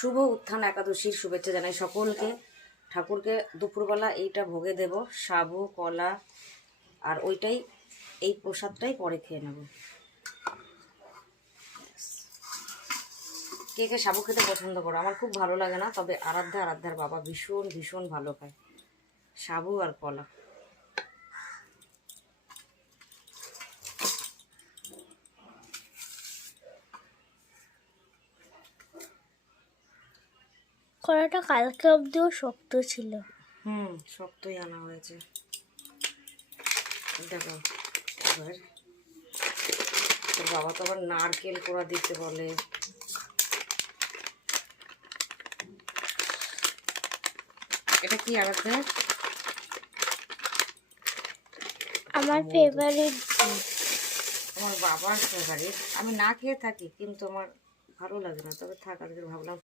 শুভ উত্থান একাদশীর শুভেচ্ছা জানাই সকলকে। ঠাকুরকে দুপুরবেলা এইটা ভোগে দেব, সাবু কলা, আর ওইটাই এই প্রসাদটাই পরে খেয়ে নেব। কে কে সাবু খেতে পছন্দ করো? আমার খুব ভালো লাগে না, তবে আরাধ্যার বাবা ভীষণ ভীষণ ভালো খায় সাবু আর কলা। কলাটা কালকে অবধিও শক্ত ছিল। শক্তই আনা হয়েছে। দেখো এবার তোর বাবা তো আবার নারকেল কোড়া দিতে বলে। এটা কি আরাধ্যা? আমার ফেভারিট। আমার বাবার ফেভারিট। আমি না খেয়ে থাকি কিন্তু আমার ভালো লাগে না, তবে থাক আজকে ভাবলাম